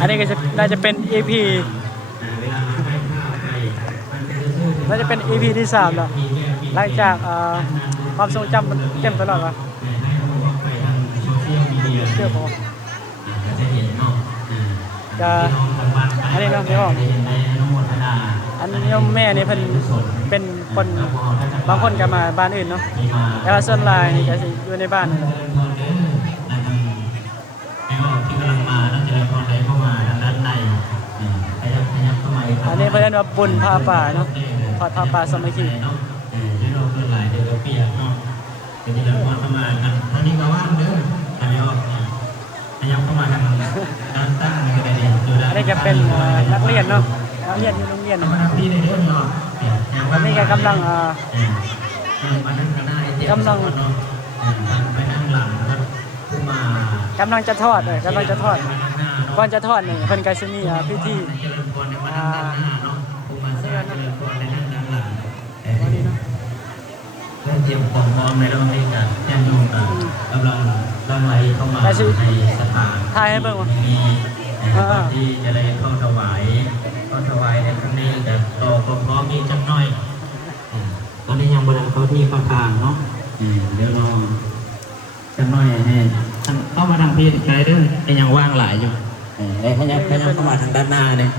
อันนี้ก็จะน่าจะเป็น EP น่าจะเป็น EP ที่3แล้วหลังจากความทรงจำมันเต็มตลอดวะเชื่อผมจะอันนี้เนาะเดี๋ยวบอกอันนี้แม่นี่เพิ่นเป็นคนบางคนก็มาบ้านอื่นเนาะแต่ว่าส่วนหลายนี่ก็สิอยู่ในบ้านอันนี้เพิ่นเรียกว่าบุญผ้าป่าเนาะทอดผ้าป่าสมัยกี้อันนี้จะเป็นนักเรียนเนาะนักเรียนอยู่โรงเรียนอันนี้ก็กำลังจะทอดเลยกำลังจะทอดก่อนจะทอดเนี่ยเพิ่นก็สิมีพิธีเตรียมความพร้อมในเรื่องนี้กันแจ้งโยมกำลังไหลเข้ามาในสถานที่ที่จะได้เข้าถวายในครั้งนี้แต่รอความพร้อมมีจังหน่อยตอนนี้ยังบริเวณเข้าที่เข้าทางเนาะเดี๋ยวรอจังหน่อยเข้ามาทางพี่ไกลเด้อยังว่างหลายอยู่ให้ยังเข้ามาทางด้านหน้าเนี่ย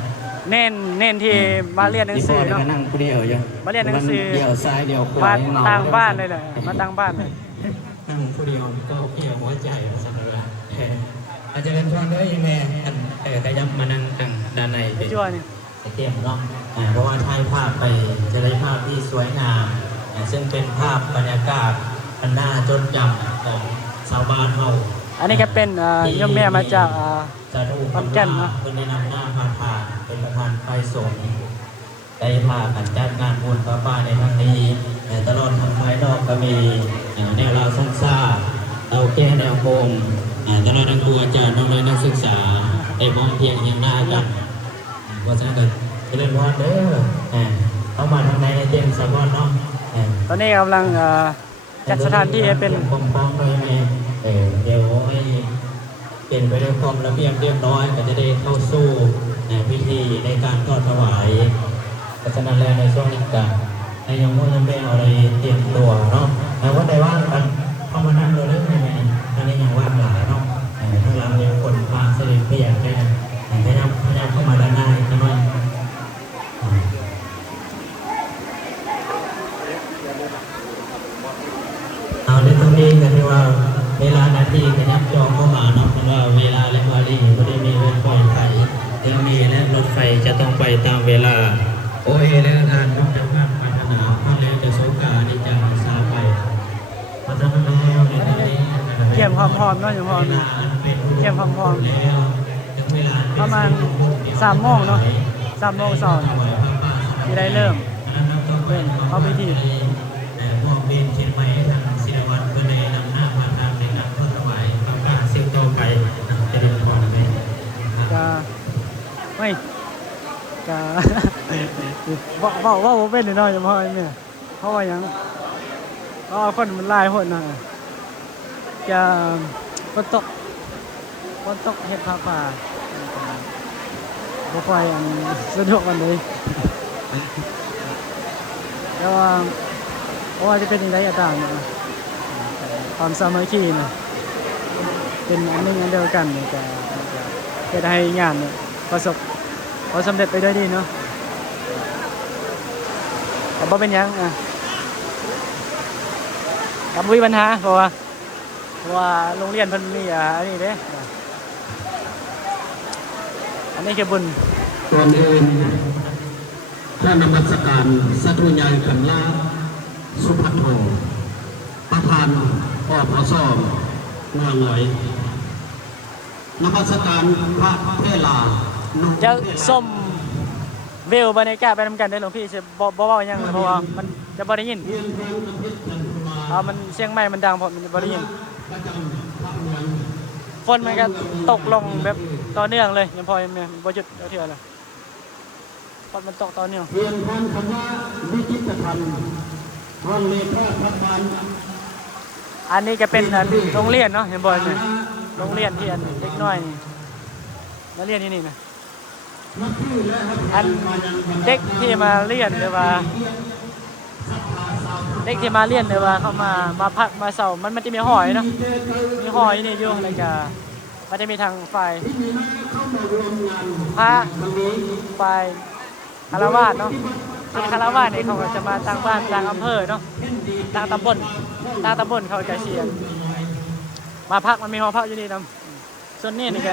เน้นที่มาเรียนหนังสือเนาะนั่งผู้เดียวอยู่มาเรียนหนังสือเดียวซ้ายเดียวขวามาต่างบ้านเลยแหละมาต่างบ้านเลยนั่งผู้เดียวก็เกี่ยวหัวใจสำหรับอาจจะเป็นช่วงด้วยแม่ขยับมานั่งด้านในเป็นช่วงนี้เตรียมเนาะเพราะว่าถ่ายภาพไปจะได้ภาพที่สวยงามซึ่งเป็นภาพบรรยากาศอันน่าจดจำของชาวบ้านเราอันนี้ก็เป็นโยมแม่มาจากขอนแก่นเนาะเป็นในนำหน้าพาเป็นประธานไฟสงฆ์ได้พากันจัดงานบุญพระป่าในครั้งนี้ตลอดทางภายนอกก็มีแนวเราสั้นซ่าเราแก้แนวโกงตลอดทั้งครูอาจารย์น้องเลยนักศึกษาได้มองเพียงยังหน้ากันว่าฉะนั้นก็เล่นวอดเด้อเข้ามาทางในเจมส์สะบอนเนาะตอนนี้กำลังจัดสถานที่ให้เป็นพร้อมๆเลยแม่เดี๋ยวให้เป็นไปด้วยความระเบียบเรียบร้อยก็จะได้เข้าสู่พิธีในการทอดถวายเพราะฉะนั้นแล้วในช่วงนี้กันในยังว่ายังไม่เอาอะไรเตรียมตัวเนาะแต่ว่าได้ว่างกันเข้ามานั่งเลยได้ไหมอันนี้ยังว่างหลายเนาะถ้าเราเนี่ยคนพาเสด็จเพียงได้พยายามเข้ามาด้านหน้าอีกหน่อยเอาในตรงนี้กันที่ว่าเวลานาทีขยับจองเข้ามาเนาะเพราะว่าเวลาและวารีไม่ได้มีเวลาปล่อยไฟจะมีและรถไฟจะต้องไปตามเวลาโอเอและอ่านต้องจำกัดปัญหาเพราะแล้วจะโศกาในจางซาไปเพราะฉะนั้นแล้วในตรงนี้เกี่ยมความพร้อมเนาะอย่างพร้อมเกี่ยมความพร้อมประมาณ3 โมงเนาะ3 โมงสอนที่ได้เริ่มเข้าพิธีพวกเบนเชียงใหม่ทางศิลวัตรก็ได้นำหน้ามาทางในการทอดถวายประกาศสิ่งต่อไปจะได้พอไหมไม่ว่าผมเป็นหรือน้อยจะพอเนี่ยเพราะว่าอย่างเพราะคนมันลายคนนะจะฝนตกเห็ดผ้าป่าบ่ค่อยสะดวกกันเลยแล้วว่าจะเป็นยังไงก็ตามความสามัคคีนะเป็นอันหนึ่งอันเดียวกันจะได้ให้งานประสบความสำเร็จไปด้วยดีเนาะแต่บ่เป็นยังกับมีปัญหาเพราะว่าโรงเรียนเพิ่นมีอันนี้เด้อันนี้คือบุญก่อนอื่นท่านนมัสการสัตว์ใหญ่ขันลาสุภัทโธประธานอพสเมืองหน่อยนมัสการพระเทลาจะส้มวิวบรรยากาศไปทำกันได้หลวงพี่จะบอกว่ายังเพราะว่ามันจะบ่ได้ยินมันเสียงไม้มันดังเพราะมันบ่ได้ยินฝนมันก็ตกลงแบบต่อเนื่องเลยยังพอยังบ่หยุดเท่าเลยฝนมันตกต่อเนื่องเรียนพรคำว่าวิจิตรธรรมห้องเลขาธิการ อันนี้จะเป็นโรงเรียนเนาะเห็นบ่อยไหมโรงเรียนที่เด็กน้อย มาเรียนที่นี่นะอันเด็กที่มาเรียนหรือว่าเด็กที่มาเรียนหรือว่าเขามาพักมาเสามันจะมีหอยเนาะมีหอยนี่อยู่อะไรกันมันจะมีทางฝ่ายพระฝ่ายคารวาสเนาะส่วนคารวาสเนี่ยเขาก็จะมาตั้งบ้านตั้งอำเภอเนาะตั้งตำบลเขาจะเชียร์มาพักมันมีหอพักอยู่นี่นะส่วนนี่แก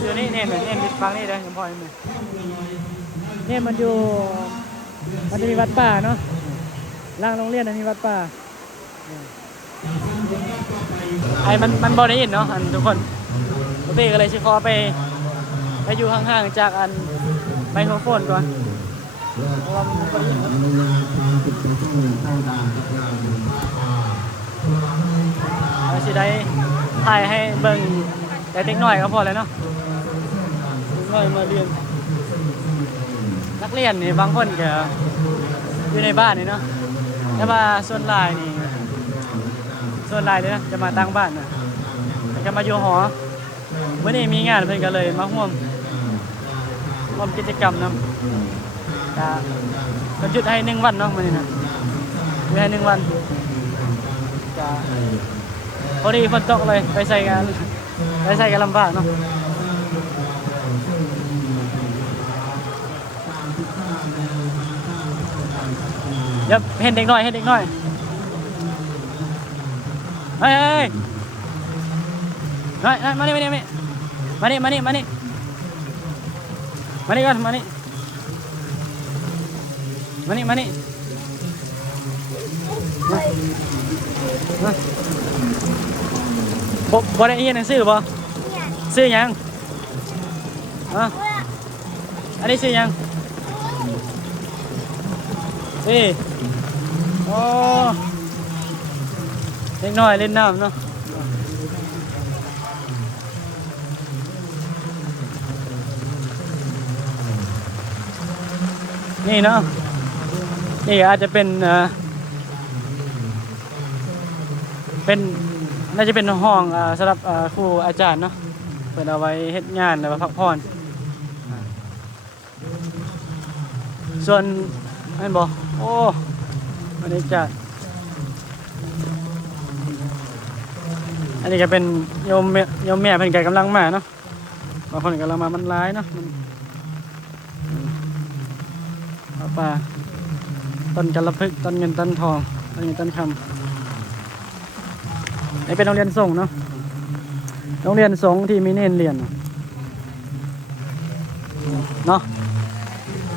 อยู่นี่เนี่ยฟังนี่เลยยังพอยังไงเนี่ยมันจะมีวัดป่าเนาะล่างโรงเรียนมีวัดป่าไอ้มันบอได้ยินเนาะอันทุกคนปกติก็เลยชิคอไปอยู่ห่างๆจากอันไมโครโฟนก่อนเพราะว่ามันบ่ได้ยินเราสิได้ถ่ายให้เบิ่งแต่เด็กน้อยก็พอแล้วเนาะเด็กน้อยมาเรียนนักเรียนนี่บางคนก็อยู่ในบ้านนี่เนาะแต่ว่าส่วนหลายเลยนะจะมาตั้งบ้านนะจะมาอยู่หอเมื่อนี้มีงานเพิ่นก็เลยมาร่วมกิจกรรมนะก็หยุดให้1 วันเนาะมื้อนี้นะหยุดให้1 วันก็พอดีฝนตกเลยไปใส่กันลำบากเนาะเดี๋ยวเห็นเด็กน้อยเฮ้ยมานี่ก่อนมานี่บ่ได้เรียนหนังสือบ่ซื้อหยังอันนี้ซื้อหยังโอ้เด็กน้อยเล่นน้ำเนาะนี่เนาะนี่อาจจะเป็นน่าจะเป็นห้องสำหรับครูอาจารย์เนาะเปิดเอาไว้เฮ็ดงานหรือว่าพักผ่อนส่วนอันบอกโอ้อันนี้จะอันนี้ก็เป็นโยมแม่เพิ่นก็กำลังมาเนาะบางคนกำลังมามันร้ายเนาะป่าต้นกระพึกต้นเงินต้นทองต้นเงินต้นคำนี่เป็นโรงเรียนสงฆ์เนาะโรงเรียนสงฆ์ที่มีเนนเรียนเนาะ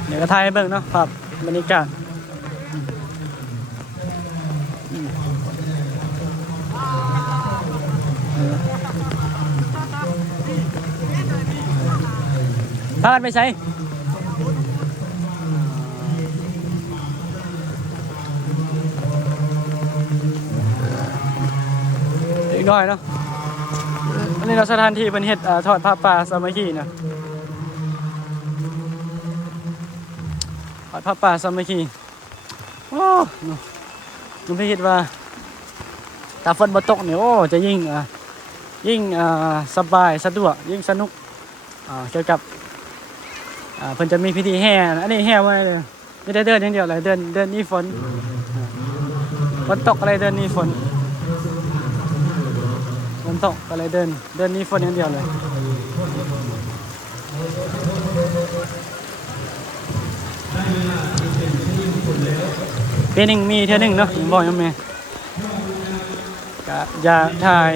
เดี๋ยวก็ถ่ายให้เบิ่งเนาะภาพบรรยากาศพากันไปใช้อีกหน่อยเนาะอันนี้เราสถานที่เป็นเฮ็ดทอดผ้าป่าสามัคคีนะทอดผ้าป่าสามัคคีโอ้ผมคิดว่าถ้าฝนบ่ตกเนี่ยโอ้จะยิ่งสบายสะดวกยิ่งสนุกเกี่ยวกับเพิ่นจะมีพิธีแห่อันนี้แห่ไว้เลยไม่ได้เดินอย่างเดียวเลยเดินนี่ฝนตกอะไรเดินนี่ฝนตกอะไรเดินนี่ฝนอย่างเดียวเลยปีนึงมีเท่านึงเนาะบอกยังไงก็อย่าถ่าย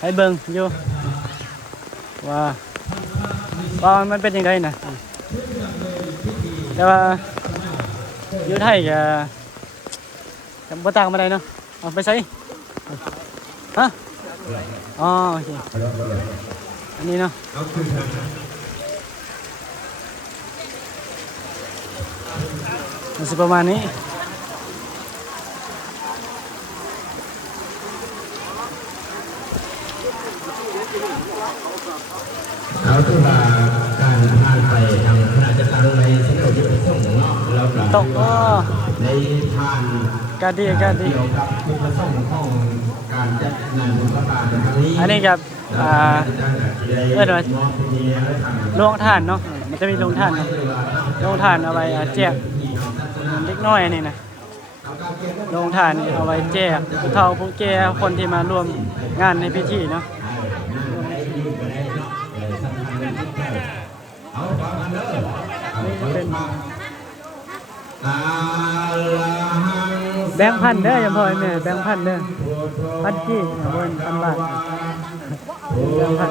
ให้เบิ่งอยู่ว่ามันเป็นยังไงนะแต่ว่าอยู่ไทยกับบ่ต่างมาได้เนาะเอาไปใส่ฮะอ๋อโอเคอันนี้เนาะมันสิประมาณนี้เอาตัวการ ผ่านไปทางคณะจัดการในที่เราจะไปส่งเนาะแล้วก็ ตกก็ ในผ่าน การดี เกี่ยวกับจุดประสงค์ของการจัดงานบุญพระป่าในครั้งนี้ อันนี้กับเอ้ยหน่อยโรงทานเนาะมันจะมีโรงทานเนาะโรงทานเอาไว้แจกเล็กน้อยอันนี้นะโรงทานนี่เอาไว้แจกผู้เฒ่าผู้แก่คนที่มาร่วมงานในพิธีเนาะนี่ก็เป็นแบงค์พันเด้ออย่าพอแม่แบงค์พันเด้อพันกี่บนพันบาทแบงค์พัน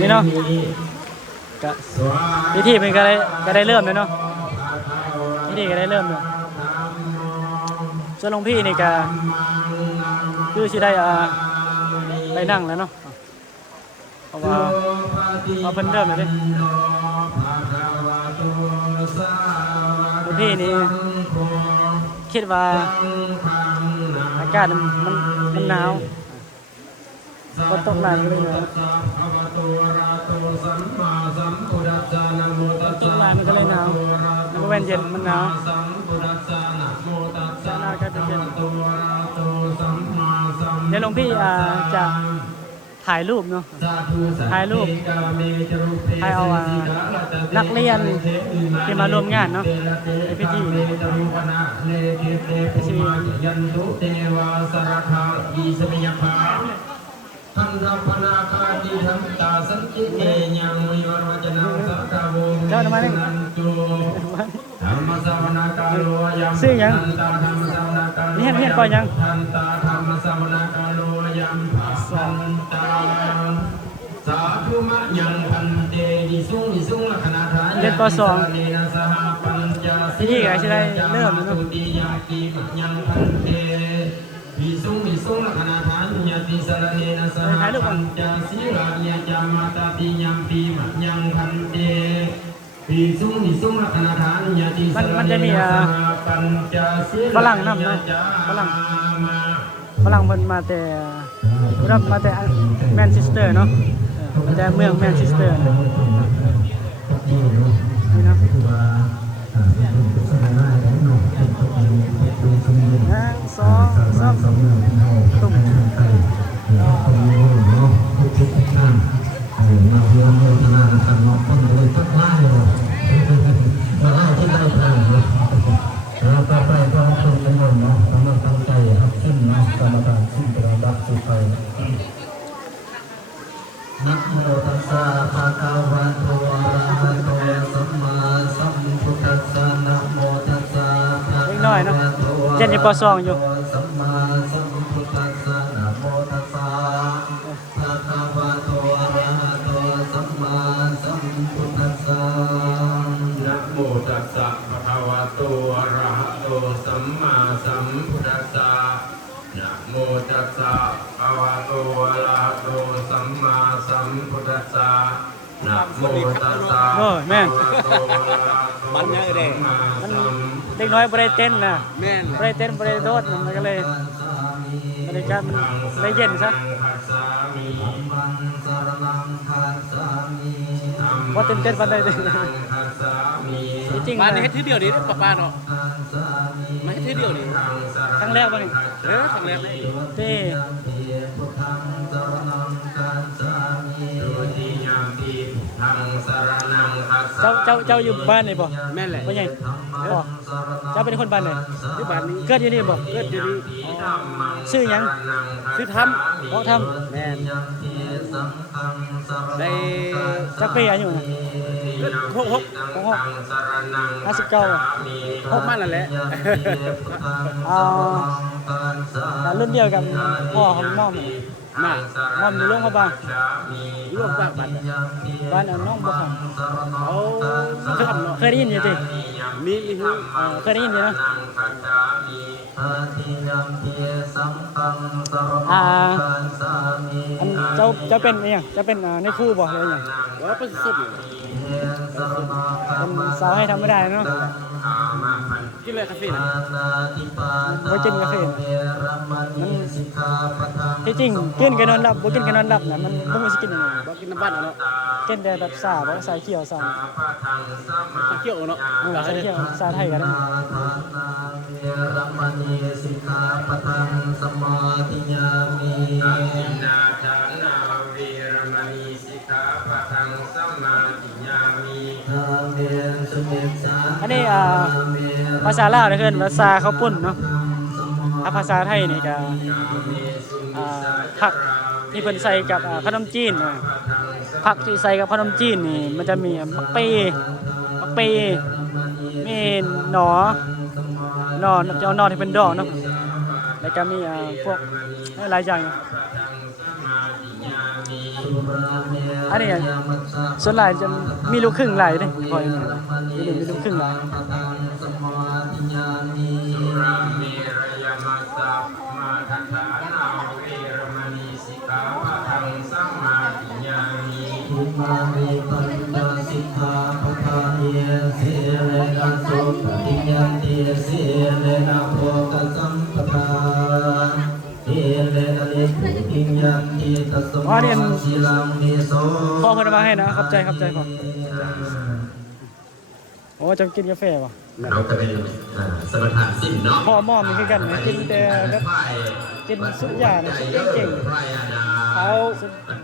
นี่เนาะก็พิธีเป็นก็ได้เริ่มเลยเนาะพิธีก็ได้เริ่มเลยส่วนหลวงพี่นี่ก็คือสิได้ไปนั่งแล้วเนาะเพราะว่าเพิ่นเริ่มเลยเด้หลวงพี่นี่คิดว่าอากาศมันหนาวฝนตกหนักเลยเนาะจริงๆมันก็เลยหนาวมันก็เว้นเย็นมันหนาวหนาวก็เป็นเย็นเดี๋ยวหลวงพี่จะถ่ายรูปเนาะถ่ายรูปให้เอานักเรียนที่มาร่วมงานเนาะในพิธีท่านรัพนาคาติธรรมตาสันติเกยังวิวรวจนะสักกาโวเจ้าทำไมนี่ธรรมสาวนาการโลยังซื้อยังนี่เห็นก่อนยังทันตาธรรมสาวนาการโลยังสันตาสาธุมะยังพันเตดิสุงลักขณาทานเรียนป .2 ที่นี่ก็จะได้เริ่มแล้วเนาะยังพันเตวิสุงลักขณาทานยติสารเนนะสหปัญจศีลายะจามาตาติยังปีมะยังพันเตวิสุงลักขณาทานยติสารเนนะสหปัญจศีลายะจามาตาติยังปีมะยังพันเตฝรั่งนำเนาะฝรั่งมันมาแต่แมนเชสเตอร์เนาะมาจากเมืองแมนเชสเตอร์นี่เนาะตุ้มมาเพื่อโมทนากันน้องต้นเลยตั้งไล่มาไล่ที่ไล่ทางแล้วต่อไปก็ต้องเป็นเงินเนาะต้องตั้งใจครับขึ้นเนาะกรรมการขึ้นกระดับสุดไปนะโมตัสสะภะคะวะโตอะระหะโตสัมมาสัมพุทธัสสะนะโมตัสสะภะคะวะโตอะระหะโตสัมมาสัมพุทธัสสะนะโมตัสสะภะคะวะโตอะระหะโตสัมมาสัมพุทธัสสะนะโมตัสสะภะคะวะโตอะระหะโตสัมมาสัมพุทธัสสะนะโมตัสสะภะคะวะโตอะระหะโตสัมมาสัมพุทธัสสะนะโมตัสสะภะคะวะโตอะระหะโตมันยังไงมันเด็กน้อยบ่ได้เต้นนะบ่ได้เต้นบ่ได้โดดมันก็เลยบรรยากาศมันเลยเย็นซะว่าเต้นบันไดเลยจริงๆบ้านนี้ให้ที่เดียวนี้ป้าเนาะไม่ให้ที่เดียวนี้ครั้งแรกป่ะนี่ครั้งแรกที่เจ้าอยู่บ้านไหนบ่แม่นแหละบ่ใหญ่บ่เจ้าเป็นคนบ้านไหนที่บ้านนี้เกิดอยู่นี่บ่เกิดอยู่นี่ชื่อหยังชื่อทำทแม่นได้จักปีอายุนะ59พบมาแล้วแหละรุ่นเดียวกับพ่อของน้องมาอยู่โรงพยาบาลร่วมบ้านน้องบ่ครับเคยได้ยินอยู่ติมีเคยได้ยินอยู่เนาะเจ้าเป็นอีหยังจะเป็นในครูบ่หรือหยังว่าเป็นสุดเป็นสาวให้ทำไม่ได้เนาะเก กินเลยกาแฟนะ บ่กินกาแฟมันที่จริงกินก็นอนหลับบ่กินก็นอนหลับนะมันบ่มีสิกินหยัง บอกกินน้ำบ้านเอาเนาะ กินแต่แบบสาบ่สายเขียวสา ตะเกียวเนาะ สายเขียวสาไทยก็ได้ อันนี้ภาษาลาวเนี่ยคือภาษาข้าวปุ้นเนาะถ้าภาษาไทยนี่ก็ผักที่เพิ่นใส่กับขนมจีนผักที่ใส่กับขนมจีนนี่มันจะมีมักเปมีหนอจะเอาหนอที่เป็นดอกเนาะแล้วก็มีพวกหลายอย่างอันนี้ส่วนหลายจะมีลูกครึ่งหลายเด้พอยมีลูกครึ่งหลายอ๋อเนี่ยพ่อเพิ่นเอามาให้นะขอบใจพ่อโอ้จะกินกาแฟว่ะ เราจะเป็นสมถะสิ้นเนาะ พ่อหม้อมันคือกันกินแต่แบบกินสุดยานะสุดเก่งเขา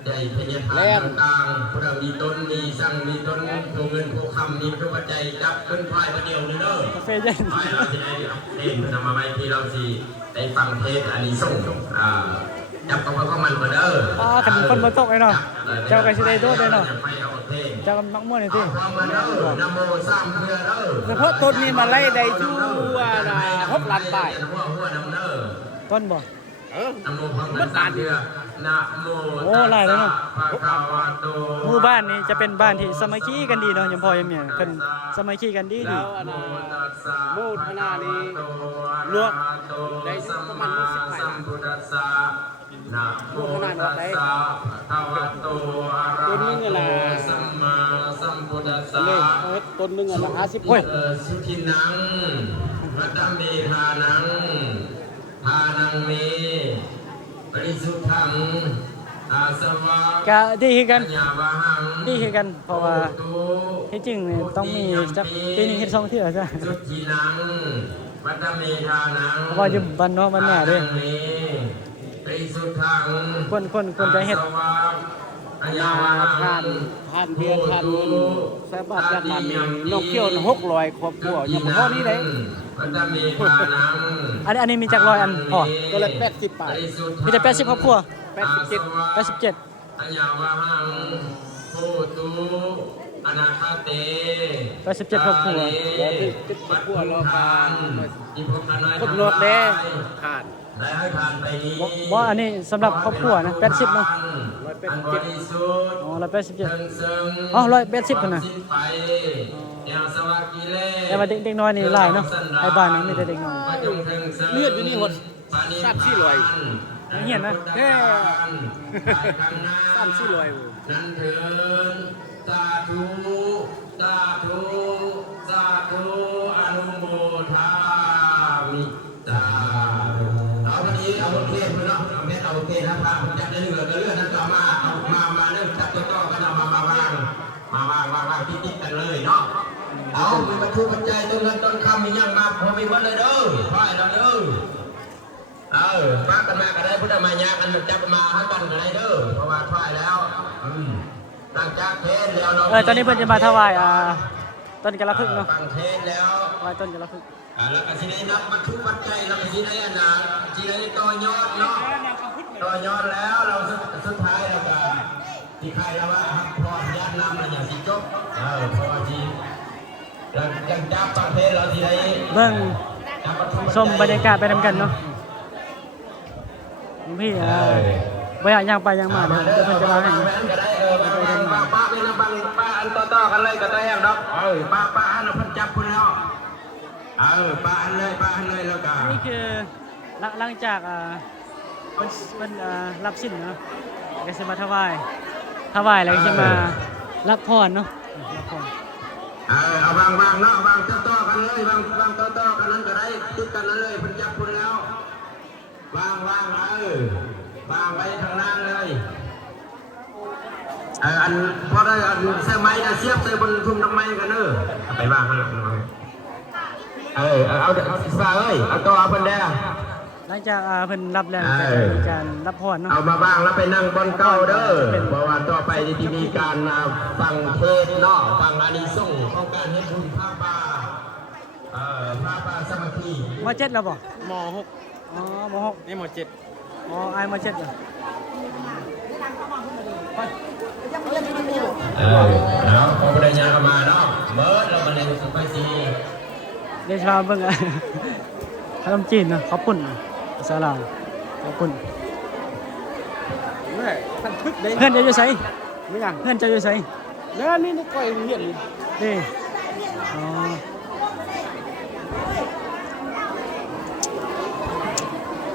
ใจพยาธาต่างๆพวกเรามีต้นมีสั่งมีต้นโพเงินโพคำมีทุกปัจจัยจับต้นไฟมาเดียวเลยเด้อก าแฟเย็น ไฟเราจะได้เห็นนำมาไว้ที่เราสิได้ฟังเทศอันนี้ส่งจับกับเขามันมาเด้อ ขันคนบนโต๊ะเลยเนาะเจ้าก็สิได้โดดเลยเนาะเจ้าก็มักม่วนนี่ติ นะโมสามเพื่อเด้อ เฉพาะต้นนี้มาไล่ได้ชั่วนะ6 ล้านบาท ต้นบ่ นะโมพระพุทธเจ้านะโม โอ้หลายเลยเนาะ พระคาวะโต หมู่บ้านนี้จะเป็นบ้านที่สามัคคีกันดีเนาะยมพ่อยมเนี่ยเพิ่นสามัคคีกันดี แล้วอันน่ะโมทนานี้ลวกได้ประมาณ10 ล้าน นะโมตัสสะภะคะวะโตอะระหะโตสัมมาสัมพุทธัสสะ เลยต้นนึงอ่ะนะ50 โอ้ย สุขินังวัตเมธานังทานังเมปริสุทธังอาสวะ ก็ดีคือกัน ญาวหัง ดีคือกันเพราะว่า ตุ ที่จริงเนี่ยต้องมีจักปีนึงเฮ็ด2เทื่อซะ สุขินังวัตเมธานัง เพราะว่าอยู่บ้านนอกบ้านหน้าเด้อ ทนังเมปริสุทธัง คนจะเฮ็ด อาสวะญาวหัง ทานเบียร์ทานเงินใส่บาตรจากบ้านนี่นกเขี้ยว600ครอบครัวอย่างบ่พอนี้ได้ วัตเมธานัง อันนี้มีจัก100อันพอ ตัวละ80 บาท มีแต่80ครอบครัว 87 87 อัญญาวะหังโพตุอนาคาเต 87ครอบครัว แล้วที่ครอบครัวเราผ่าน ที่พวกท่านน้อย ครบนวดแน่ขาด ได้ให้ผ่านไปนี้ บ่อันนี้สำหรับครอบครัวนะ80เนาะ อันบริสุทธิ์ อ๋อ เทิง 187 ซึ่ง อ๋อ180พุ่นน่ะ สิ้นไปแนวสวากิเลส แต่ว่าเด็กน้อยนี่หลายเนาะไอ้บ้านนี้มีแต่เด็กน้อย พระจงเทิงซึ่ง เลือดอยู่นี่หมด ปานิ สามสี่ร้อย ไม่เห็นนะ แน่ สามสี่ร้อยนั่นเถินสาธุสาธุสาธุอนุโมทามิสาธุเอาวันนี้เอาโอเคเพื่อนเนาะเอาเม็ดเอาโอเคนะพระผมจับได้เหลือก็เลื่อนนั่นก็เอามาเริ่มจับตัวต่อกันเอามาวางติ๊กกันเลยเนาะเอามีวัตถุปัจจัยต้นเงินต้นคำมีอย่างมาพอมีวัดเลยเด้อพ่อยเราเด้อมากันมากันได้พุทธมายากันจับมาทั้งกันกันได้เด้อเพราะว่าพ่อยแล้วหลังจากเทศแล้วเรา ตอนนี้เพิ่นจะมาถวายต้นกะละพึกเนาะ ฟังเทศแล้ว ถวายต้นกะละพึก แล้วก็สิได้นับวัตถุปัจจัยแล้วก็สิได้อันนั้นสิได้ต่อยอดเนาะต่อยอดแล้วเราสุดท้ายแล้วก็ที่ใครแล้วว่าพอญาตินำแล้วอย่างสิจบพอที่ยังจับฟังเทศเราสิได้ เบิ่ง จับวัตถุปัจจัย ชมบรรยากาศไปนำกันเนาะหลวงพี่บ่อยากย่างไปย่างมาเด้อเพิ่นจะมาให้ ป้าเป็นบังป้าอันต่อกันเลยก็ได้แห้งดอกป้าอันเพิ่นจับเพิ่นแล้วป้าอันเลยแล้วก็ นี่คือหลังจากเพิ่นรับสินเนาะก็สิมาถวายแล้วก็สิมารับพรเนาะรับพร เอาวางเนาะวางต่อกันเลยวางต่อกันนั้นก็ได้ติดกันนั้นเลยพันจับคุณแล้ววางวางไว้ทางล่างเลยอันพอได้อันเสื้อไม้นะเสียบใส่บนทุ่มน้ำไม้กันเนอะไปวางกันเลยเอาสบายเอาต่อเอาเพิ่นได้ หลังจากเพิ่นรับแล้วจะมีการรับพรเนาะ เอามาบ้างแล้วไปนั่งบนเก้าเด้อเพราะว่าต่อไปที่มีการฟังเทศเนาะฟังอานิสงส์ของการเฮ็ดบุญผ้าป่าสามัคคี ม.7แล้วบ่ มหก อ๋อม.6 นี่มเจ็ด อ๋ออายม.7เหรอ แล้วพอประเด็นยาเข้ามาเนาะเบิร์ดเรามาเล่นสุภาษี เดี๋ยวชาวเบิ่งขนมจีนเนาะข้าวปุ้นภาษาลาวข้าวปุ้น แม่ท่านทึกได้ เพื่อนจะอยู่ไส ไม่ยัง เพื่อนจะอยู่ไส แล้วนี่นี่ก้อยเหี้ยน เด้อ๋อ